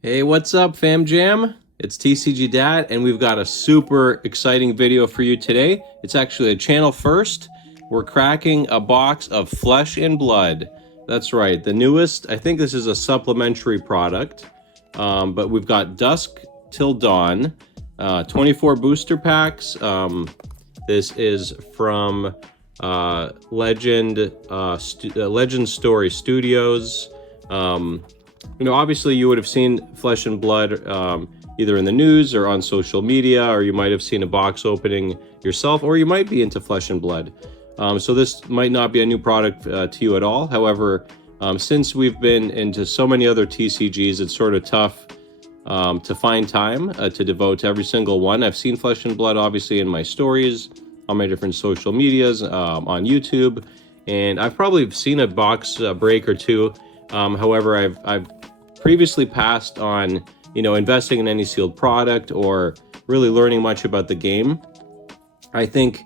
Hey, what's up, fam jam? It's TCG Dad, and we've got a super exciting video for you today. It's actually a channel first. We're cracking a box of Flesh and Blood. That's right, the newest. I think this is a supplementary product, but we've got Dusk till Dawn, 24 booster packs. This is from Legend Story Studios. Obviously you would have seen Flesh and Blood either in the news or on social media, or you might have seen a box opening yourself, or you might be into Flesh and Blood. So this might not be a new product to you at all. However, since we've been into so many other TCGs, it's sort of tough to find time to devote to every single one. I've seen Flesh and Blood obviously in my stories, on my different social medias, on YouTube, and I've probably seen a box break or two. However, I've previously passed on, investing in any sealed product or really learning much about the game. I think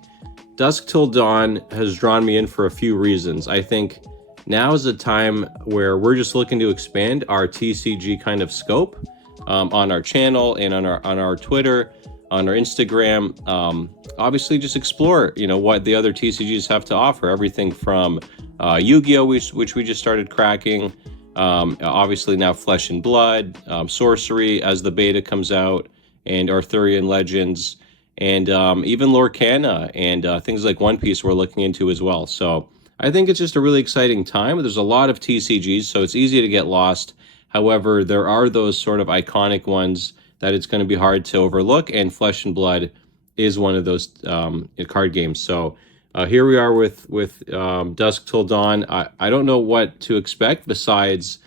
Dusk till Dawn has drawn me in for a few reasons. I think now is a time where we're just looking to expand our TCG kind of scope on our channel and on our Twitter, on our Instagram. Obviously, just explore, what the other TCGs have to offer. Everything from Yu-Gi-Oh, which we just started cracking. Obviously now Flesh and Blood, Sorcery as the beta comes out, and Arthurian Legends, and even Lorcana and things like One Piece we're looking into as well. So I think it's just a really exciting time. There's a lot of TCGs, so it's easy to get lost. However, there are those sort of iconic ones that it's going to be hard to overlook, and Flesh and Blood is one of those card games. So here we are with Dusk till Dawn. I don't know what to expect besides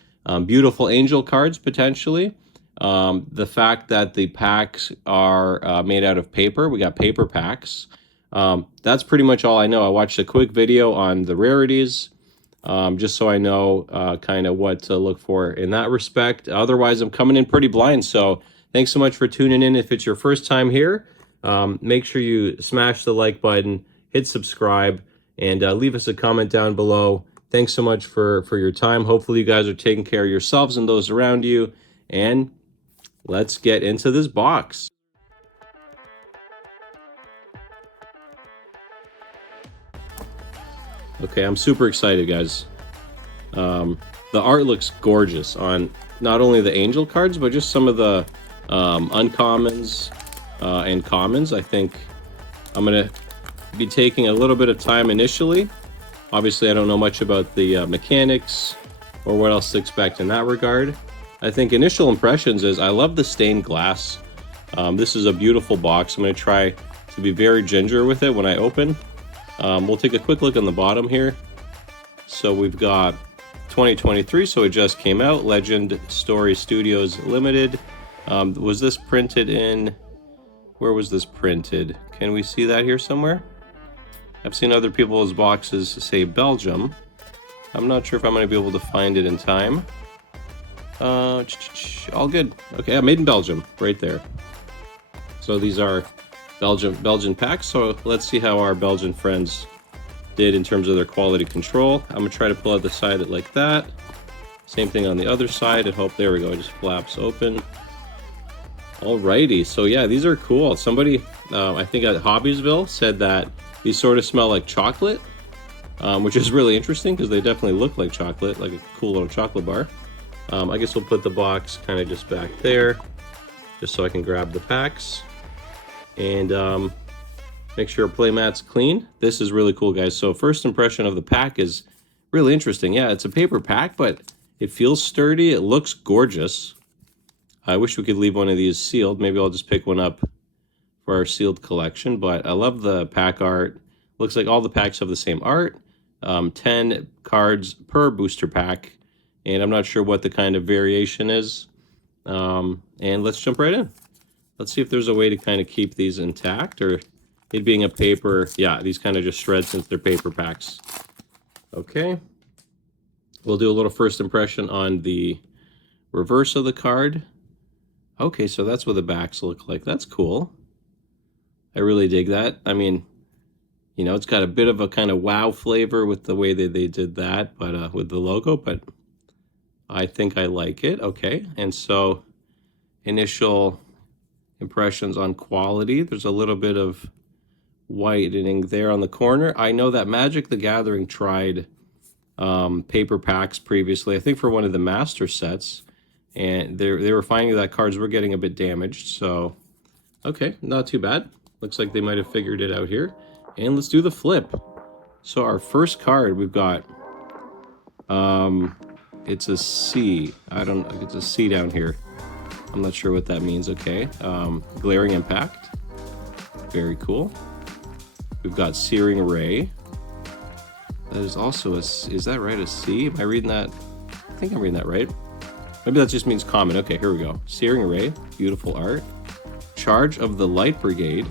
beautiful angel cards, potentially. The fact that the packs are made out of paper. We got paper packs. That's pretty much all I know. I watched a quick video on the rarities, just so I know kind of what to look for in that respect. Otherwise, I'm coming in pretty blind. So thanks so much for tuning in. If it's your first time here, make sure you smash the like button, hit subscribe, and leave us a comment down below. Thanks so much for your time. Hopefully you guys are taking care of yourselves and those around you. And let's get into this box. Okay, I'm super excited, guys. The art looks gorgeous on not only the angel cards, but just some of the uncommons and commons. I think I'm going to be taking a little bit of time initially. Obviously, I don't know much about the mechanics or what else to expect in that regard. I think initial impressions is I love the stained glass. This is a beautiful box. I'm going to try to be very ginger with it when I open. We'll take a quick look on the bottom here. So we've got 2023, so it just came out. Legend Story Studios Limited. Was this printed in... Where was this printed? Can we see that here somewhere? I've seen other people's boxes say Belgium. I'm not sure if I'm going to be able to find it in time. All good. Okay, made in Belgium, right there. So these are Belgian packs. So let's see how our Belgian friends did in terms of their quality control. I'm going to try to pull out the side like that. Same thing on the other side, and hope, there we go, it just flaps open. Alrighty, so yeah, these are cool. Somebody, I think at Hobbiesville, said that these sort of smell like chocolate, which is really interesting because they definitely look like chocolate, like a cool little chocolate bar. I guess we'll put the box kind of just back there, just so I can grab the packs. And make sure our playmat's clean. This is really cool, guys. So first impression of the pack is really interesting. Yeah, it's a paper pack, but it feels sturdy. It looks gorgeous. I wish we could leave one of these sealed. Maybe I'll just pick one up for our sealed collection, but I love the pack art. Looks like all the packs have the same art. 10 cards per booster pack, and I'm not sure what the kind of variation is. And let's jump right in. Let's see if there's a way to kind of keep these intact, or it being a paper, yeah, these kind of just shred since they're paper packs. Okay. We'll do a little first impression on the reverse of the card. Okay, so that's what the backs look like. That's cool. I really dig that. I mean, it's got a bit of a kind of wow flavor with the way that they did that, but with the logo, but I think I like it. Okay, and so initial impressions on quality. There's a little bit of whitening there on the corner. I know that Magic the Gathering tried paper packs previously, I think for one of the master sets, and they were finding that cards were getting a bit damaged. So okay, not too bad. Looks like they might have figured it out here. And let's do the flip. So our first card, we've got it's a C. It's a C down here. I'm not sure what that means. Okay. Glaring Impact. Very cool. We've got Searing Ray. That is also a, is that right, a C? Am I reading that? I think I'm reading that right. Maybe that just means common. Okay, here we go. Searing Ray, beautiful art. Charge of the Light Brigade,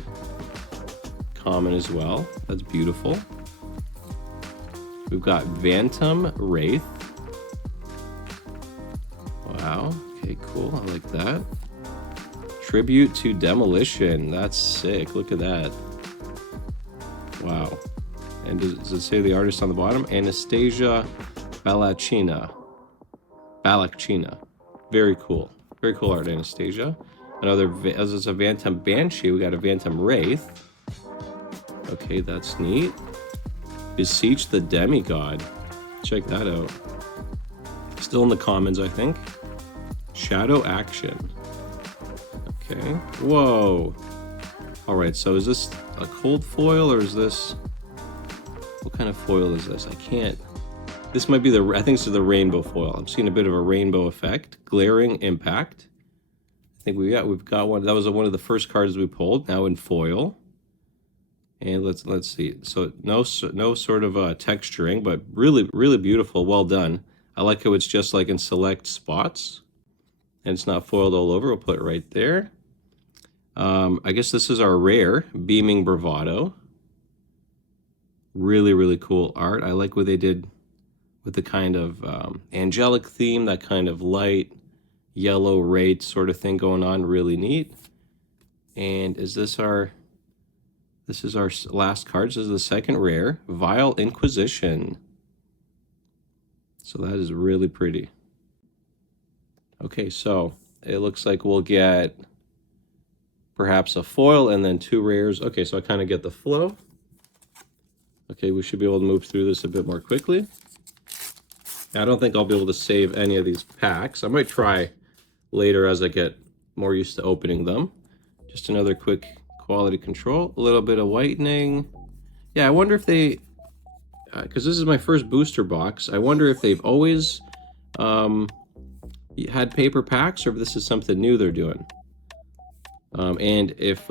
common as well. That's beautiful. We've got Phantom Wraith. Wow, okay, cool, I like that. Tribute to Demolition, that's sick, look at that. Wow. And does it say the artist on the bottom? Anastasia Balachina. Very cool. Very cool art, Anastasia. Another, as it's a Phantom Banshee, we got a Phantom Wraith. Okay, that's neat. Beseech the Demigod. Check that out. Still in the commons, I think. Shadow Action. Okay. Whoa. All right, so is this a cold foil or is this... What kind of foil is this? I can't... This might be the... I think this is the rainbow foil. I'm seeing a bit of a rainbow effect. Glaring Impact. I think we've got one. That was one of the first cards we pulled. Now in foil. And let's see. So no sort of texturing, but really beautiful. Well done. I like how it's just like in select spots, and it's not foiled all over. We'll put it right there. I guess this is our rare Beaming Bravado. Really cool art. I like what they did with the kind of angelic theme, that kind of light yellow rate sort of thing going on. Really neat. And is this our... This is our last card. This is the second rare, Vile Inquisition. So that is really pretty. Okay, so it looks like we'll get perhaps a foil and then 2 rares. Okay, so I kind of get the flow. Okay, we should be able to move through this a bit more quickly. I don't think I'll be able to save any of these packs. I might try later as I get more used to opening them. Just another quick quality control, a little bit of whitening. Yeah, I wonder if they, because this is my first booster box, I wonder if they've always had paper packs or if this is something new they're doing. And if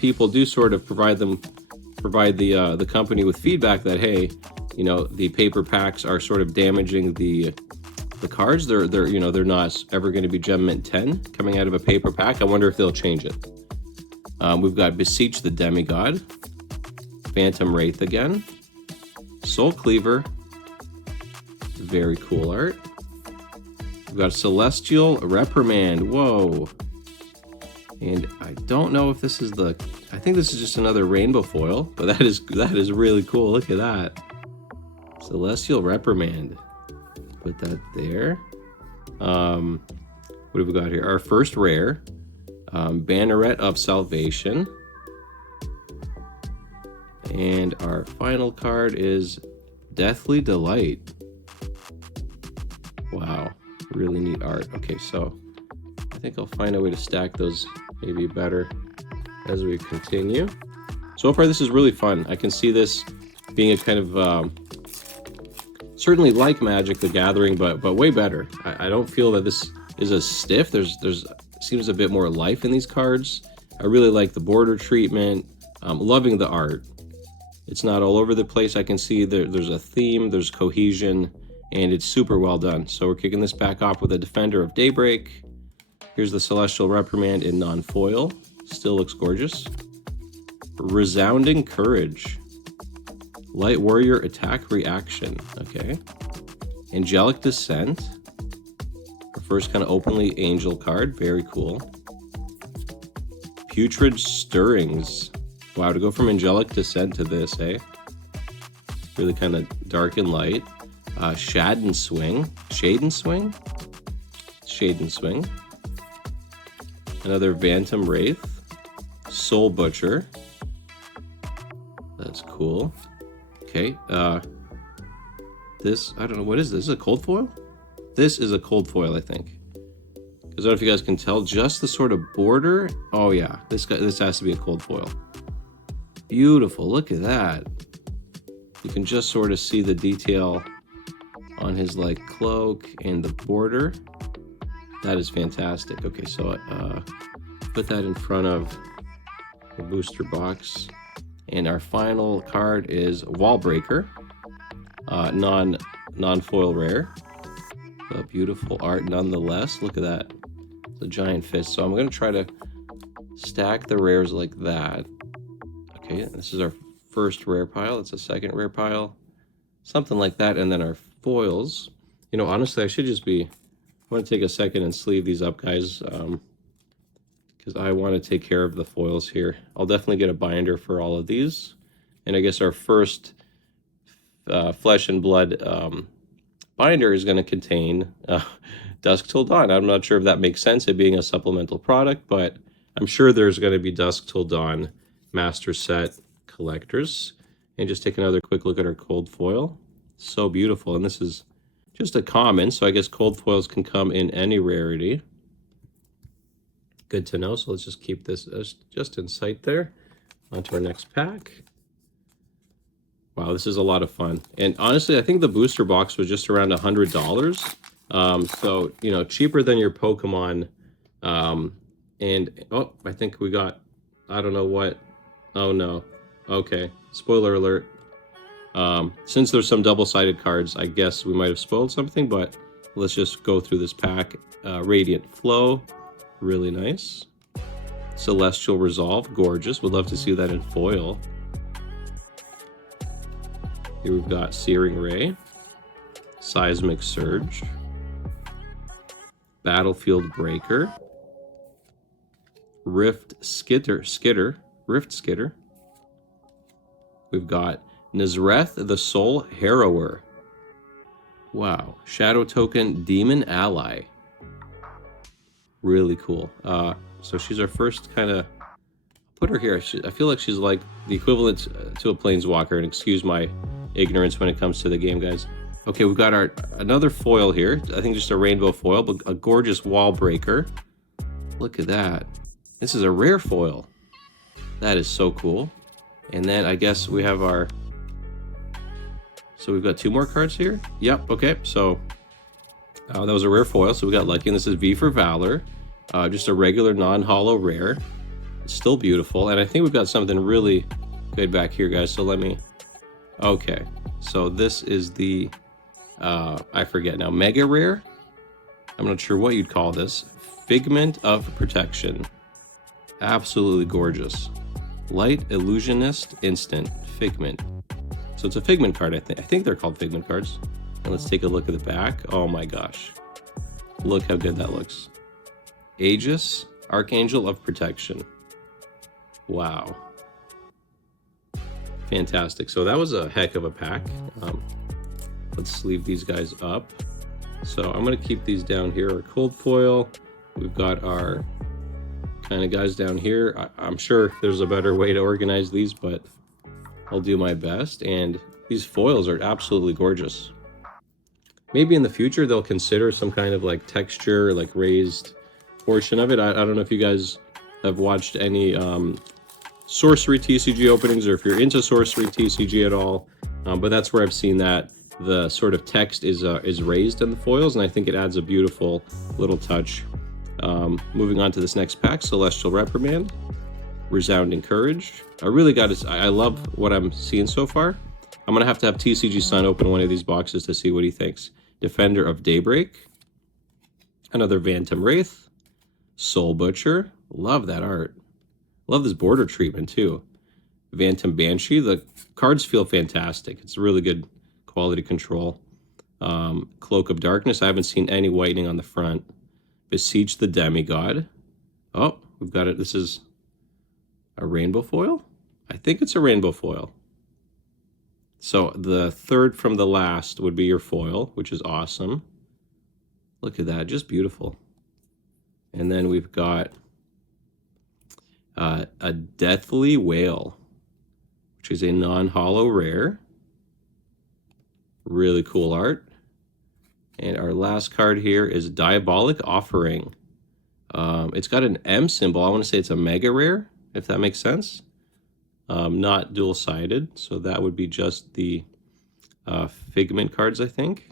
people do sort of provide the company with feedback that, hey, you know, the paper packs are sort of damaging the cards, they're not ever going to be Gem Mint 10 coming out of a paper pack. I wonder if they'll change it. We've got Beseech the Demigod, Phantom Wraith again, Soul Cleaver, very cool art. We've got Celestial Reprimand, whoa. And I don't know if this is the, I think this is just another rainbow foil, but that is really cool, look at that. Celestial Reprimand, put that there. What have we got here? Our first rare. Banneret of Salvation. And our final card is Deathly Delight. Wow, really neat art. Okay, so I think I'll find a way to stack those maybe better as we continue. So far, this is really fun. I can see this being a kind of certainly like Magic the Gathering, but way better. I don't feel that this is as stiff. There's seems a bit more life in these cards. I really like the border treatment. I'm loving the art. It's not all over the place. I can see there's a theme, there's cohesion, and it's super well done. So we're kicking this back off with a Defender of Daybreak. Here's the Celestial Reprimand in non-foil. Still looks gorgeous. Resounding Courage. Light Warrior Attack Reaction. Okay. Angelic Descent. Our first kind of openly angel card. Very cool. Putrid Stirrings. Wow, to go from Angelic Descent to this, eh? Really kind of dark and light. Shade and Swing. Shade and Swing? Shade and Swing. Another Bantam Wraith. Soul Butcher. That's cool. Okay, this, I don't know, what is this? Is this a cold foil? This is a cold foil, I think. Because I don't know if you guys can tell, just the sort of border. Oh yeah, this has to be a cold foil. Beautiful, look at that. You can just sort of see the detail on his like cloak and the border. That is fantastic. Okay, so put that in front of the booster box. And our final card is Wall Breaker, non-foil rare. Beautiful art nonetheless. Look at that. It's a giant fist. So I'm going to try to stack the rares like that. Okay, this is our first rare pile. It's a second rare pile. Something like that. And then our foils. You know, honestly, I should just be... I want to take a second and sleeve these up, guys. Because I want to take care of the foils here. I'll definitely get a binder for all of these. And I guess our first Flesh and Blood... binder is going to contain Dusk Till Dawn. I'm not sure if that makes sense, it being a supplemental product, but I'm sure there's going to be Dusk Till Dawn Master Set collectors. And just take another quick look at our cold foil. So beautiful. And this is just a common, so I guess cold foils can come in any rarity. Good to know. So let's just keep this just in sight there. On to our next pack. Wow, this is a lot of fun. And honestly, I think the booster box was just around $100. So, you know, cheaper than your Pokemon. And, oh, I think we got, I don't know what. Oh, no. Okay, spoiler alert. Since there's some double-sided cards, I guess we might have spoiled something, but let's just go through this pack. Radiant Flow, really nice. Celestial Resolve, gorgeous. Would love to see that in foil. Here we've got Searing Ray, Seismic Surge, Battlefield Breaker, Rift Skitter. We've got Nizreth the Soul Harrower. Wow. Shadow Token Demon Ally. Really cool. So she's our first kind of... Put her here. I feel like she's like the equivalent to a Planeswalker, and excuse my ignorance when it comes to the game, guys. Okay, we've got another foil here. I think just a rainbow foil, but a gorgeous Wall Breaker. Look at that. This is a rare foil. That is so cool. And then I guess we have our... So we've got 2 more cards here. Yep, okay. So that was a rare foil, so we got lucky. And this is V for Valor. Just a regular non-holo rare. It's still beautiful. And I think we've got something really good back here, guys. So let me... Okay, so this is the, I forget now, Mega Rare? I'm not sure what you'd call this. Figment of Protection. Absolutely gorgeous. Light Illusionist Instant Figment. So it's a Figment card, I think they're called Figment cards. And let's take a look at the back. Oh my gosh. Look how good that looks. Aegis, Archangel of Protection. Wow. Fantastic. So that was a heck of a pack. Let's sleeve these guys up. So I'm going to keep these down here. Our cold foil. We've got our kind of guys down here. I'm sure there's a better way to organize these, but I'll do my best. And these foils are absolutely gorgeous. Maybe in the future they'll consider some kind of like texture, like raised portion of it. I don't know if you guys have watched any sorcery TCG openings, or if you're into sorcery TCG at all, but that's where I've seen that the sort of text is raised in the foils, and I think it adds a beautiful little touch. Moving on to this next pack, Celestial Reprimand, Resounding Courage. I love what I'm seeing so far. I'm gonna have to have TCG Sun open one of these boxes to see what he thinks. Defender of Daybreak, another Bantam Wraith, Soul Butcher. Love that art. Love this border treatment too. Bantam Banshee. The cards feel fantastic. It's really good quality control. Cloak of Darkness. I haven't seen any whitening on the front. Beseech the Demigod. Oh, we've got it. This is a rainbow foil? I think it's a rainbow foil. So the third from the last would be your foil, which is awesome. Look at that. Just beautiful. And then we've got A Deathly Whale, which is a non-holo rare. Really cool art. And our last card here is Diabolic Offering. It's got an M symbol. I want to say it's a mega rare, if that makes sense. Not dual-sided, so that would be just the Figment cards, I think.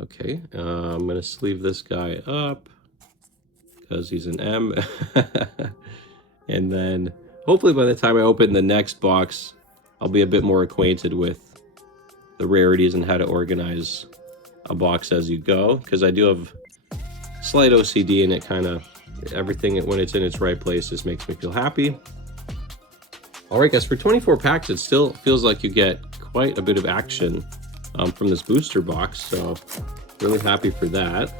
Okay, I'm going to sleeve this guy up because he's an M. And then hopefully by the time I open the next box, I'll be a bit more acquainted with the rarities and how to organize a box as you go, because I do have slight OCD, and it kind of, everything when it's in its right place just makes me feel happy. All right, guys, for 24 packs, it still feels like you get quite a bit of action from this booster box, so really happy for that.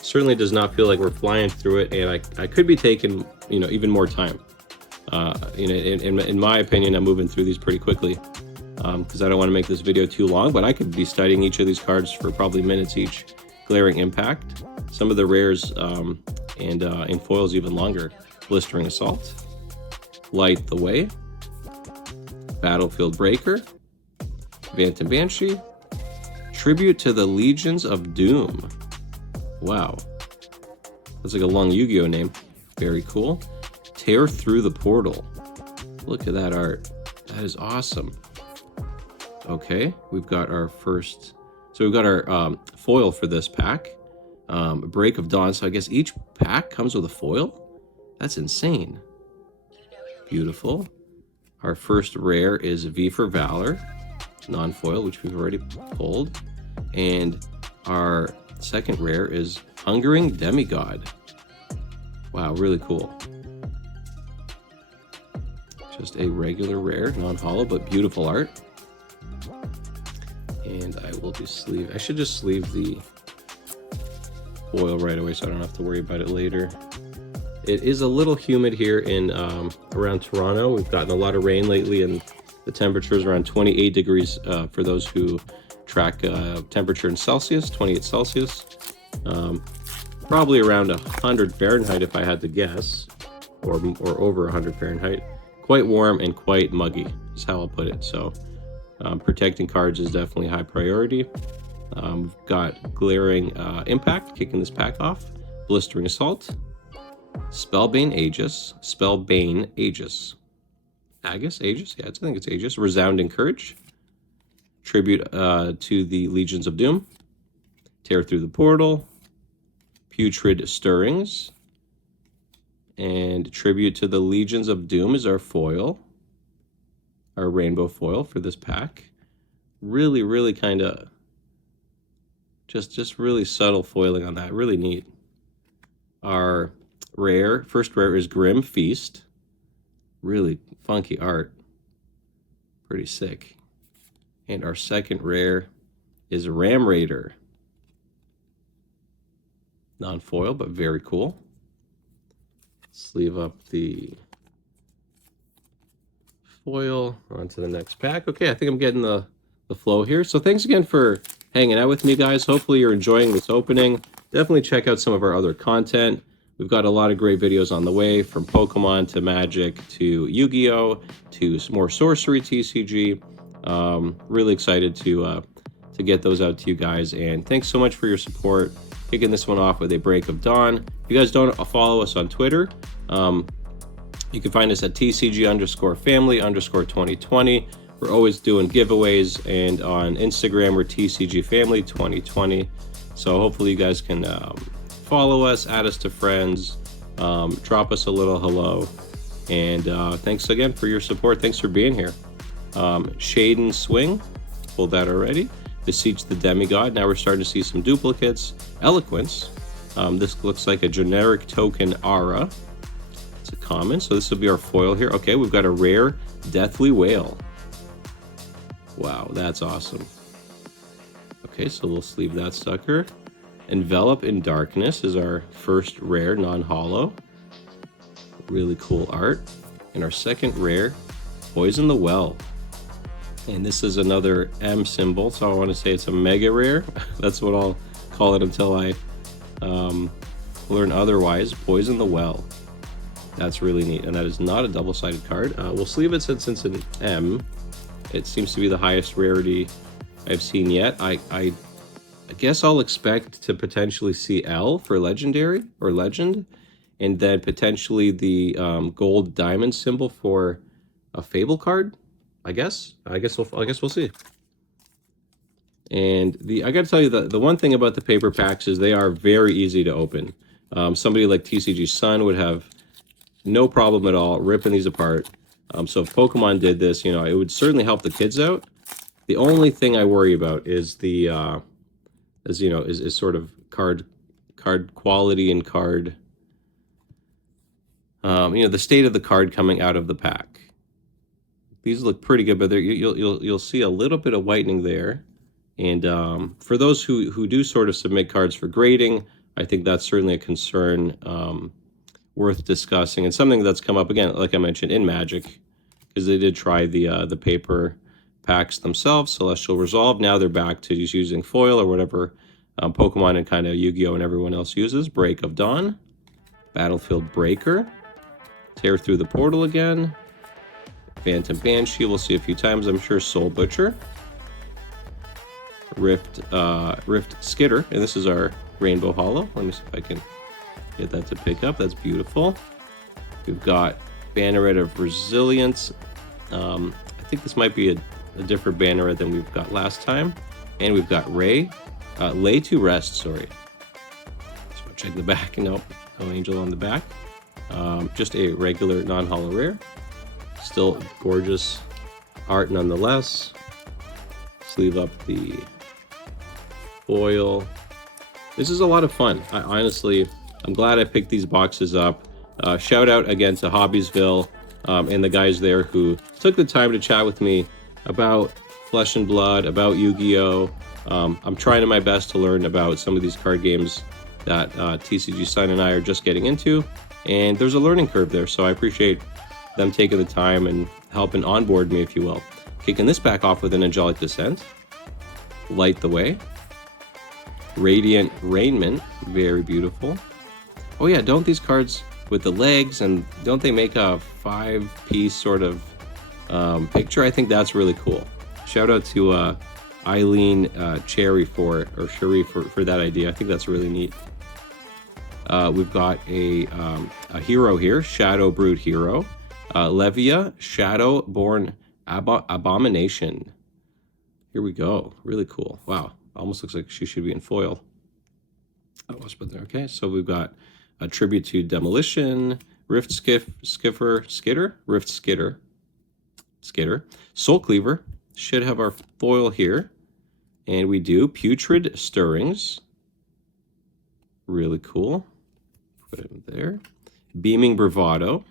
Certainly does not feel like we're flying through it, and I could be taking, you know, even more time. You know, in my opinion, I'm moving through these pretty quickly because I don't want to make this video too long, but I could be studying each of these cards for probably minutes each. Glaring Impact, some of the rares and in foils even longer. Blistering Assault, Light the Way, Battlefield Breaker, Phantom Banshee, Tribute to the Legions of Doom. Wow, that's like a long Yu-Gi-Oh name. Very cool. Tear Through the Portal. Look at that art. That is awesome. Okay, we've got our first, so we've got our foil for this pack. Break of Dawn, so I guess each pack comes with a foil? That's insane. Beautiful. Our first rare is V for Valor, non-foil, which we've already pulled. And our second rare is Hungering Demigod. Wow, really cool. Just a regular rare, non-holo, but beautiful art. And I will be I should just sleeve the foil right away so I don't have to worry about it later. It is a little humid here in around Toronto. We've gotten a lot of rain lately, and the temperature is around 28 degrees for those who track temperature in Celsius, 28 Celsius. Probably around 100 Fahrenheit if I had to guess, or over 100 Fahrenheit. Quite warm and quite muggy is how I'll put it. So protecting cards is definitely high priority. We've got Glaring Impact, kicking this pack off. Blistering Assault, Spellbane Aegis, Aegis, yeah, I think it's Aegis. Resounding Courage, Tribute to the Legions of Doom, Tear Through the Portal, Putrid Stirrings, and Tribute to the Legions of Doom is our foil, our rainbow foil for this pack. Really, really kind of just really subtle foiling on that. Really neat. Our first rare is Grim Feast. Really funky art. Pretty sick. And our second rare is Ram Raider. Non-foil, but very cool. Sleeve up the foil onto the next pack. Okay, I think I'm getting the flow here. So thanks again for hanging out with me, guys. Hopefully you're enjoying this opening. Definitely check out some of our other content. We've got a lot of great videos on the way, from Pokemon to Magic to Yu-Gi-Oh to some more Sorcery TCG. Really excited to get those out to you guys. And thanks so much for your support. Kicking this one off with a Break of Dawn. If you guys don't follow us on Twitter, you can find us at TCG_family_2020. We're always doing giveaways, and on Instagram, we're TCG Family 2020. So hopefully you guys can follow us, add us to friends, drop us a little hello. And thanks again for your support. Thanks for being here. Shade and Swing, pulled that already. Beseech the Demigod. Now we're starting to see some duplicates. Eloquence. This looks like a generic token Aura. It's a common, so this will be our foil here. Okay, we've got a rare Deathly Whale. Wow, that's awesome. Okay, so we'll sleeve that sucker. Envelop in Darkness is our first rare non-holo. Really cool art. And our second rare, Poison the Well. And this is another M symbol, so I want to say it's a mega rare. That's what I'll call it until I learn otherwise. Poison the Well. That's really neat, and that is not a double-sided card. We'll sleeve it since it's an M. It seems to be the highest rarity I've seen yet. I guess I'll expect to potentially see L for legendary or legend, and then potentially the gold diamond symbol for a fable card. I guess we'll see. And I got to tell you, the one thing about the paper packs is they are very easy to open. Somebody like TCG Sun would have no problem at all ripping these apart. So if Pokemon did this, you know, it would certainly help the kids out. The only thing I worry about is the is sort of card quality and card, the state of the card coming out of the pack. These look pretty good, but you'll see a little bit of whitening there. And for those who do sort of submit cards for grading, I think that's certainly a concern worth discussing, and something that's come up again, like I mentioned, in Magic, because they did try the paper packs themselves, Celestial Resolve. Now they're back to just using foil or whatever Pokemon and kind of Yu-Gi-Oh! And everyone else uses. Break of Dawn, Battlefield Breaker, Tear Through the Portal again, Phantom Banshee, we'll see a few times, I'm sure. Soul Butcher, Rift Skitter, and this is our Rainbow Hollow. Let me see if I can get that to pick up. That's beautiful. We've got Banneret of Resilience. I think this might be a different Banneret than we've got last time. And we've got Lay to Rest, sorry. Just check the back. Nope, no angel on the back. Just a regular non-holo rare. Still gorgeous art nonetheless. Sleeve up the foil. This is a lot of fun. I'm glad I picked these boxes up. Shout out again to Hobbiesville and the guys there who took the time to chat with me about Flesh and Blood, about Yu-Gi-Oh! I'm trying my best to learn about some of these card games that TCG Sun and I are just getting into, and there's a learning curve there, so I appreciate them taking the time and helping onboard me, if you will. Kicking this back off with an Angelic Descent. Light the Way. Radiant Raiment, very beautiful. Oh yeah, don't these cards with the legs, and don't they make a 5-piece sort of picture? I think that's really cool. Shout out to Eileen Cherie for that idea. I think that's really neat. We've got a hero here, Shadow Brood Hero. Levia, Shadowborn Abomination. Here we go. Really cool. Wow. Almost looks like she should be in foil. I was put there. Okay, so we've got a tribute to Demolition, Rift Skitter, Soul Cleaver. Should have our foil here. And we do Putrid Stirrings. Really cool. Put it in there. Beaming Bravado.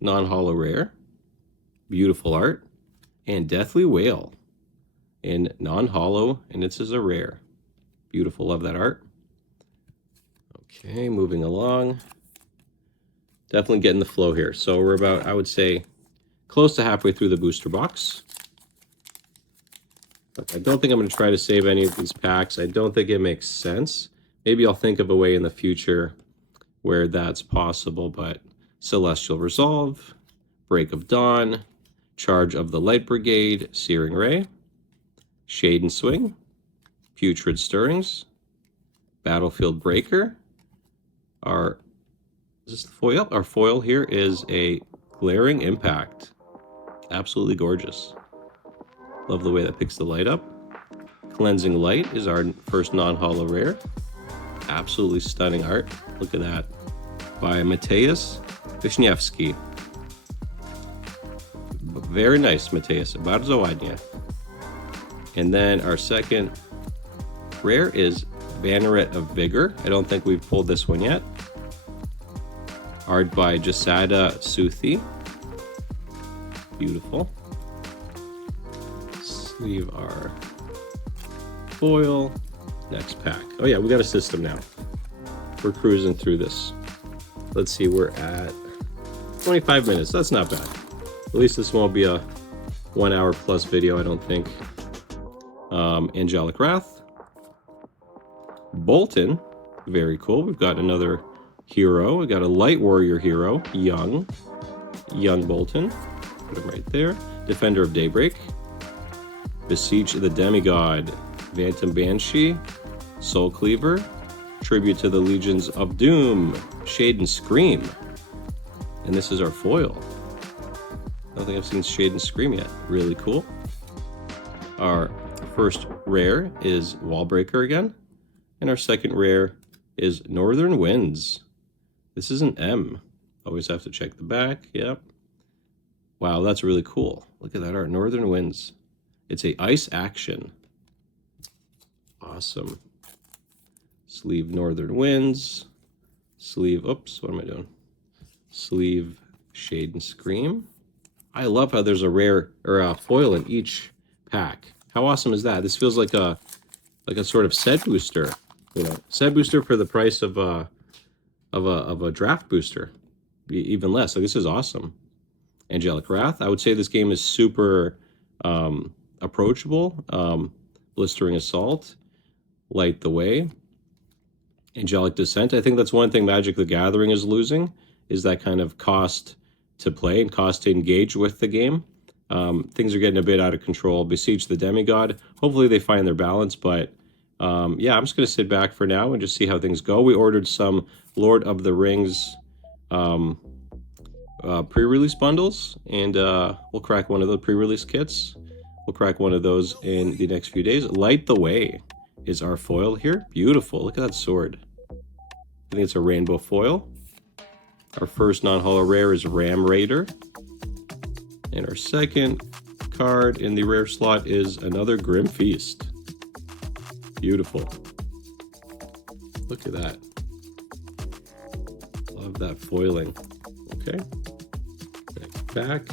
Non-holo rare. Beautiful art. And Deathly Whale. In non-holo, and this is a rare. Beautiful, love that art. Okay, moving along. Definitely getting the flow here. So we're about, I would say, close to halfway through the booster box. But I don't think I'm going to try to save any of these packs. I don't think it makes sense. Maybe I'll think of a way in the future where that's possible, but Celestial Resolve, Break of Dawn, Charge of the Light Brigade, Searing Ray, Shade and Swing, Putrid Stirrings, Battlefield Breaker. Is this the foil? Our foil here is a Glaring Impact. Absolutely gorgeous. Love the way that picks the light up. Cleansing Light is our first non-holo rare. Absolutely stunning art. Look at that. By Mateusz Wiśniewski. Very nice, Mateusz. Bardzo ładnie. And then our second rare is Banneret of Vigor. I don't think we've pulled this one yet. Art by Jasada Suthi. Beautiful. Sleeve our foil. Next pack. Oh yeah, we got a system now. We're cruising through this. Let's see, we're at 25 minutes. That's not bad. At least this won't be a 1 hour plus video, I don't think. Angelic Wrath. Bolton. Very cool. We've got another hero. We got a Light Warrior hero, Young Bolton. Put him right there. Defender of Daybreak. Beseech the Demigod, Phantom Banshee, Soul Cleaver, Tribute to the Legions of Doom, Shade and Scream. And this is our foil. I don't think I've seen Shade and Scream yet. Really cool. Our first rare is Wallbreaker again. And our second rare is Northern Winds. This is an M. Always have to check the back. Yep. Wow, that's really cool. Look at that art. Northern Winds. It's a ice action. Awesome. Sleeve Northern Winds. Sleeve, oops, what am I doing? Sleeve Shade and Scream. I love how there's a rare or a foil in each pack. How awesome is that? This feels like a sort of set booster, you know, set booster for the price of a draft booster, even less. So this is awesome. Angelic Wrath. I would say this game is super approachable. Blistering Assault, Light the Way, Angelic Descent. I think that's one thing Magic the Gathering is losing, is that kind of cost to play and cost to engage with the game. Things are getting a bit out of control. Beseech the Demigod. Hopefully they find their balance, but yeah, I'm just going to sit back for now and just see how things go. We ordered some Lord of the Rings pre-release bundles, and we'll crack one of the pre-release kits. We'll crack one of those in the next few days. Light the Way is our foil here. Beautiful. Look at that sword. I think it's a rainbow foil. Our first non-holo rare is Ram Raider. And our second card in the rare slot is another Grim Feast. Beautiful. Look at that. Love that foiling. Okay. Next pack.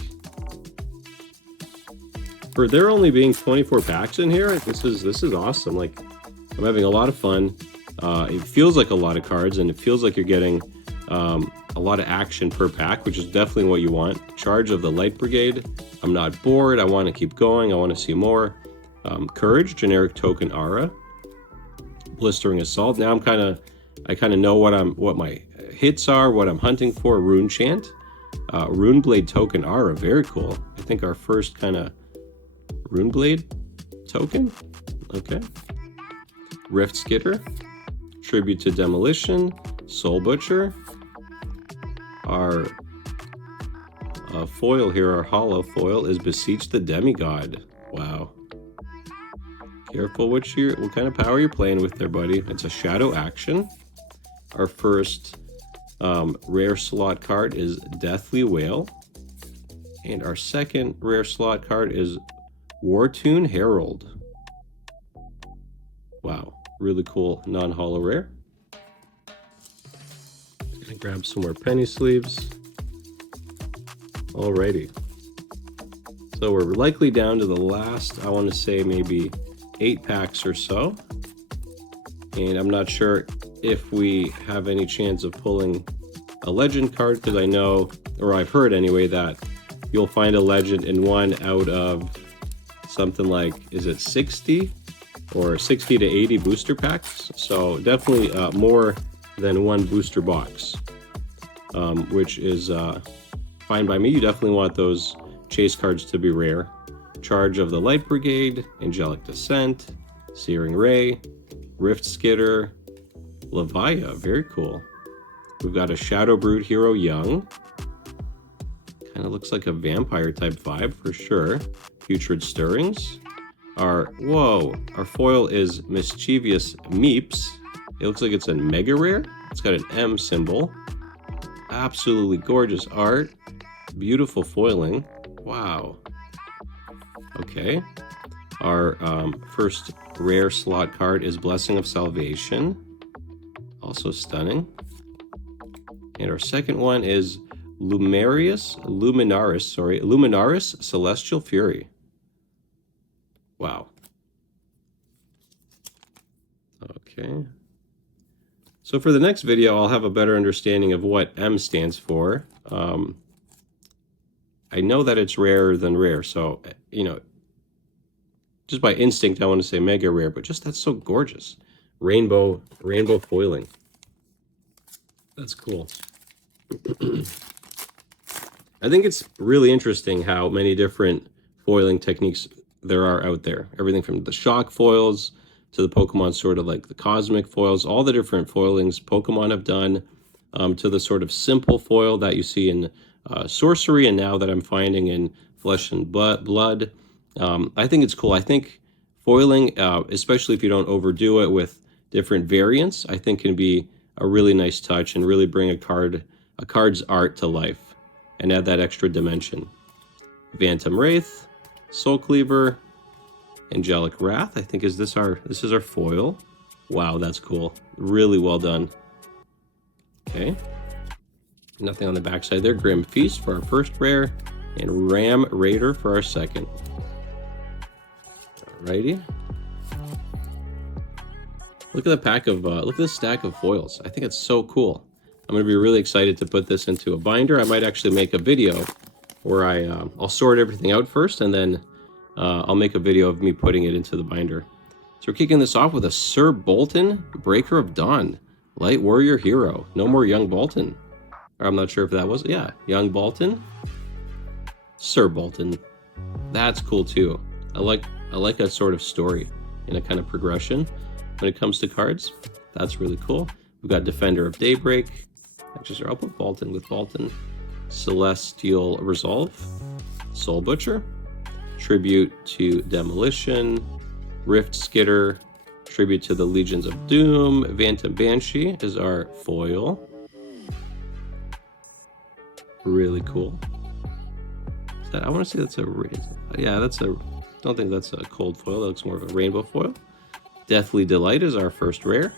For there only being 24 packs in here, this is awesome. Like, I'm having a lot of fun. It feels like a lot of cards, and it feels like you're getting a lot of action per pack, which is definitely what you want. Charge of the Light Brigade. I'm not bored. I want to keep going. I want to see more. Courage, generic token Aura. Blistering Assault. Now I kind of know what my hits are, what I'm hunting for. Rune Chant. Rune Blade token Aura. Very cool. I think our first kind of Rune Blade token. Okay. Rift Skitter. Tribute to Demolition. Soul Butcher. Our foil here, our hollow foil, is Beseech the Demigod. Wow. Careful what kind of power you're playing with there, buddy. It's a shadow action. Our first rare slot card is Deathly Wail. And our second rare slot card is Wartune Herald. Wow. Really cool non-holo rare. Gonna grab some more penny sleeves. Alrighty. So we're likely down to the last, I want to say maybe 8 packs or so. And I'm not sure if we have any chance of pulling a legend card, because I know, or I've heard anyway, that you'll find a legend in one out of something like, is it 60 or 60 to 80 booster packs? So definitely more than one booster box, which is fine by me. You definitely want those chase cards to be rare. Charge of the Light Brigade, Angelic Descent, Searing Ray, Rift Skitter, Levia, very cool. We've got a Shadow Brood hero, Young. Kind of looks like a vampire type vibe for sure. Putrid Stirrings. Our foil is Mischievous Meeps. It looks like it's a mega rare. It's got an M symbol. Absolutely gorgeous art. Beautiful foiling. Wow. Okay. Our first rare slot card is Blessing of Salvation. Also stunning. And our second one is Luminaris Celestial Fury. Wow. Okay. So for the next video, I'll have a better understanding of what M stands for. I know that it's rarer than rare, so, you know, just by instinct, I want to say mega rare, but just that's so gorgeous. Rainbow foiling. That's cool. I think it's really interesting how many different foiling techniques there are out there. Everything from the shock foils to the Pokemon sort of like the cosmic foils, all the different foilings Pokemon have done, to the sort of simple foil that you see in sorcery, and now that I'm finding in Flesh and Blood. I think it's cool. I think foiling, especially if you don't overdo it with different variants, I think can be a really nice touch and really bring a card's art to life and add that extra dimension. Phantom Wraith, Soul Cleaver, Angelic Wrath. I think this is our foil. Wow, that's cool. Really well done. Okay. Nothing on the backside there. Grim Feast for our first rare, and Ram Raider for our second. Alrighty. Look at the pack of look at this stack of foils. I think it's so cool. I'm gonna be really excited to put this into a binder. I might actually make a video where I'll sort everything out first, and then I'll make a video of me putting it into the binder. So we're kicking this off with a Sir Bolton, Breaker of Dawn, Light Warrior Hero. No more Young Bolton. Or I'm not sure if that was, yeah, Young Bolton. Sir Bolton. That's cool too. I like a sort of story in a kind of progression when it comes to cards. That's really cool. We've got Defender of Daybreak. Actually, I'll put Bolton with Bolton. Celestial Resolve. Soul Butcher. Tribute to Demolition. Rift Skitter. Tribute to the Legions of Doom. Phantom Banshee is our foil. Really cool. I want to say that's yeah, don't think that's a cold foil. That looks more of a rainbow foil. Deathly Delight is our first rare.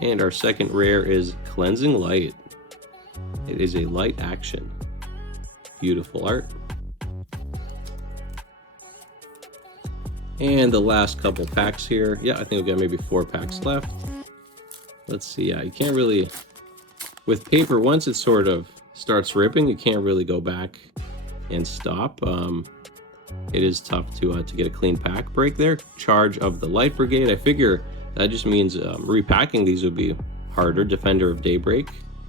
And our second rare is Cleansing Light. It is a light action. Beautiful art. And the last couple packs here. Yeah, I think we've got maybe 4 packs left. Let's see. Yeah, you can't really, with paper, once it sort of starts ripping, you can't really go back and stop. It is tough to get a clean pack break there. Charge of the Light Brigade. I figure that just means repacking these would be harder. Defender of Daybreak.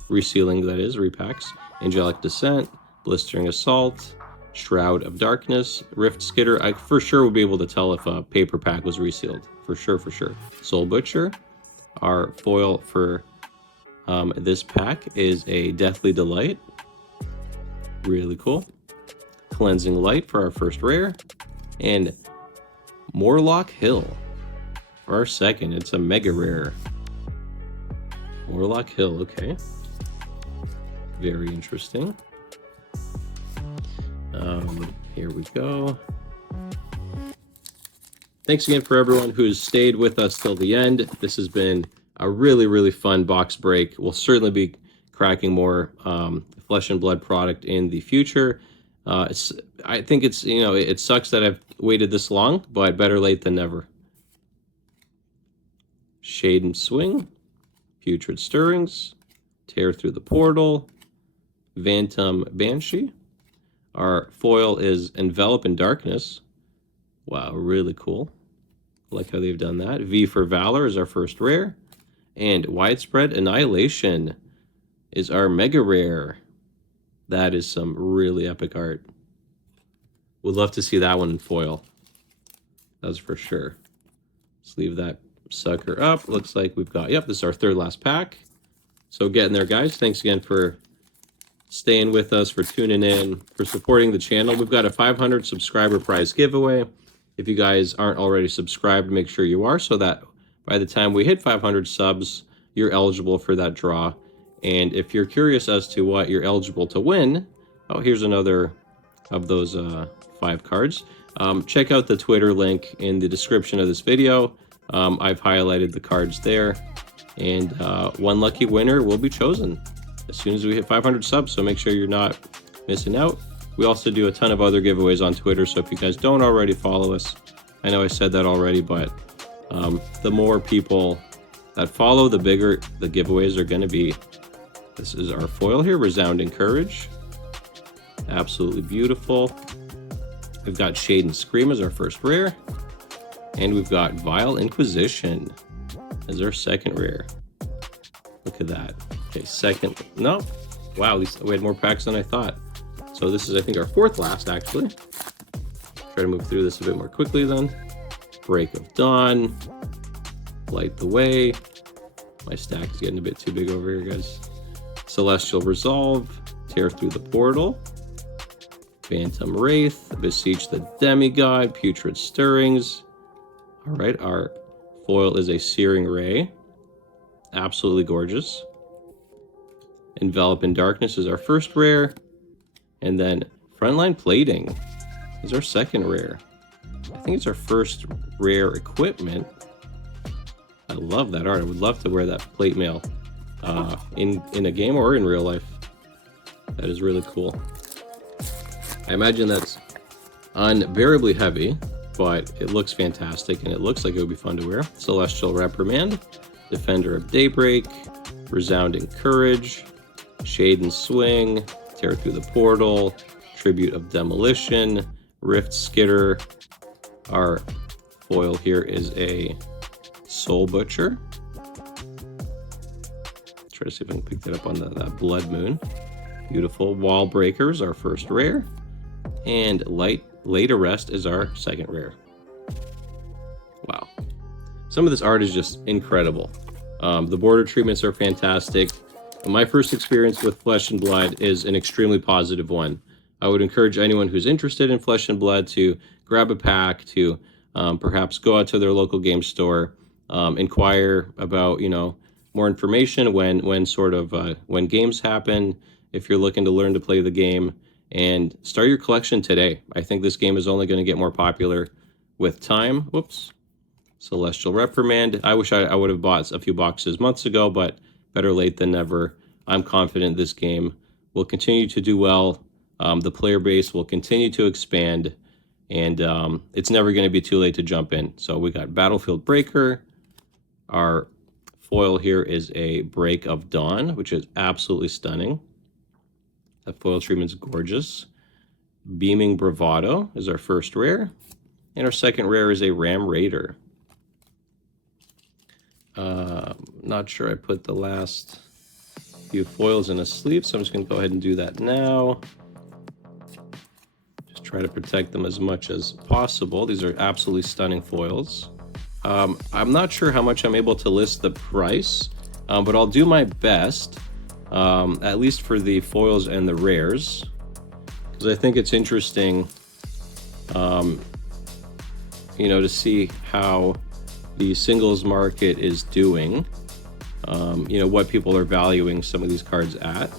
Resealing, that is, repacks. Angelic Descent. Blistering Assault. Shroud of Darkness. Rift Skitter. I for sure would be able to tell if a paper pack was resealed. For sure, for sure. Soul Butcher. Our foil for this pack is a Deathly Delight. Really cool. Cleansing Light for our first rare. And Morlock Hill for our second. It's a mega rare. Morlock Hill, okay. Very interesting. Here we go. Thanks again for everyone who's stayed with us till the end. This has been a really, really fun box break. We'll certainly be cracking more Flesh and Blood product in the future. I think it's, it sucks that I've waited this long, but better late than never. Shade and Swing, Putrid Stirrings, Tear Through the Portal, Phantom Banshee. Our foil is Envelop in Darkness. Wow, really cool. I like how they've done that. V for Valor is our first rare. And Widespread Annihilation is our mega rare. That is some really epic art. Would love to see that one in foil. That's for sure. Let's leave that sucker up. Looks like we've got, yep, this is our third last pack. So getting there, guys. Thanks again for staying with us, for tuning in, for supporting the channel. We've got a 500 subscriber prize giveaway. If you guys aren't already subscribed, make sure you are, so that by the time we hit 500 subs, you're eligible for that draw. And if you're curious as to what you're eligible to win, oh, here's another of those 5 cards. Check out the Twitter link in the description of this video. I've highlighted the cards there, and one lucky winner will be chosen as soon as we hit 500 subs, so make sure you're not missing out. We also do a ton of other giveaways on Twitter, so if you guys don't already follow us, I know I said that already, but the more people that follow, the bigger the giveaways are going to be. This is our foil here, Resounding Courage. Absolutely beautiful. We've got Shade and Scream as our first rare. And we've got Vile Inquisition as our second rare. Look at that. Okay, second, no. Wow, at least we had more packs than I thought. So this is, I think, our fourth last, actually. Try to move through this a bit more quickly then. Break of Dawn. Light the Way. My stack is getting a bit too big over here, guys. Celestial Resolve. Tear Through the Portal. Phantom Wraith. Beseech the Demigod. Putrid Stirrings. All right, our foil is a Searing Ray. Absolutely gorgeous. Envelop in Darkness is our first rare. And then Frontline Plating is our second rare. I think it's our first rare equipment. I love that art. I would love to wear that plate mail in a game or in real life. That is really cool. I imagine that's unbearably heavy, but it looks fantastic and it looks like it would be fun to wear. Celestial Reprimand, Defender of Daybreak, Resounding Courage, Shade and Swing, Tear Through the Portal, Tribute of Demolition, Rift Skitter. Our foil here is a Soul Butcher. Try to see if I can pick that up on that Blood Moon. Beautiful. Wall Breakers, our first rare. And Late Arrest is our second rare. Wow. Some of this art is just incredible. The border treatments are fantastic. My first experience with Flesh and Blood is an extremely positive one. I would encourage anyone who's interested in Flesh and Blood to grab a pack, to perhaps go out to their local game store, inquire about, more information when games happen, if you're looking to learn to play the game, and start your collection today. I think this game is only going to get more popular with time. Whoops. Celestial Reprimand. I wish I would have bought a few boxes months ago, but better late than never. I'm confident this game will continue to do well. The player base will continue to expand, and it's never going to be too late to jump in. So we got Battlefield Breaker. Our foil here is a Break of Dawn, which is absolutely stunning. That foil treatment's gorgeous. Beaming Bravado is our first rare, and our second rare is a Ram Raider. Not sure I put the last few foils in a sleeve, so I'm just going to go ahead and do that now. Just try to protect them as much as possible. These are absolutely stunning foils. I'm not sure how much I'm able to list the price, but I'll do my best, at least for the foils and the rares, because I think it's interesting, to see how the singles market is doing, what people are valuing some of these cards at.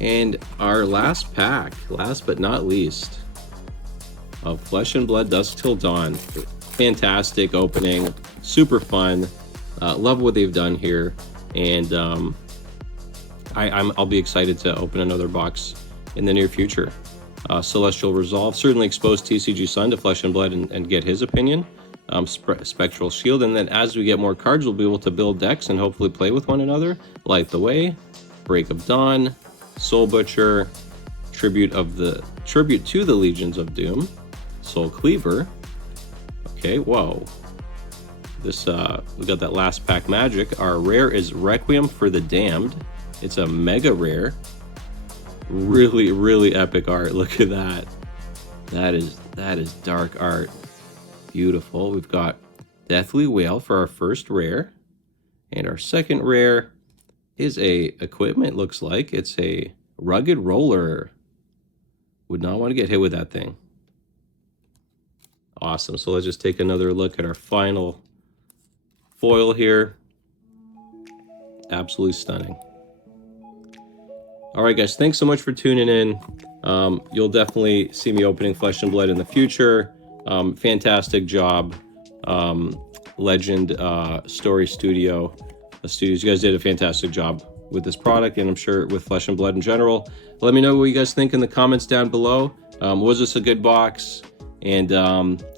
And our last pack, last but not least, of Flesh and Blood Dusk Till Dawn. Fantastic opening, super fun. Love what they've done here, and I'll be excited to open another box in the near future. Celestial Resolve certainly exposed TCG Sun to Flesh and Blood and get his opinion. Spectral Shield, and then as we get more cards, we'll be able to build decks and hopefully play with one another. Light the Way, Break of Dawn, Soul Butcher, Tribute to the Legions of Doom, Soul Cleaver. Okay, whoa. This we got that last pack magic. Our rare is Requiem for the Damned. It's a mega rare. Really, really epic art. Look at that. That is dark art. Beautiful. We've got Deathly Whale for our first rare, and our second rare is a equipment. Looks like it's a Rugged Roller. Would not want to get hit with that thing. Awesome. So let's just take another look at our final foil here. Absolutely stunning. All right, guys, thanks so much for tuning in. You'll definitely see me opening Flesh and Blood in the future. Fantastic job, Legend Story Studios. You guys did a fantastic job with this product, and I'm sure with Flesh and Blood in general. Let me know what you guys think in the comments down below. Was this a good box? And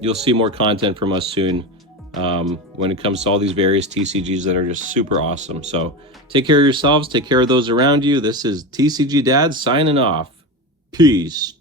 you'll see more content from us soon when it comes to all these various TCGs that are just super awesome. So take care of yourselves, take care of those around you. This is TCG Dad signing off. Peace.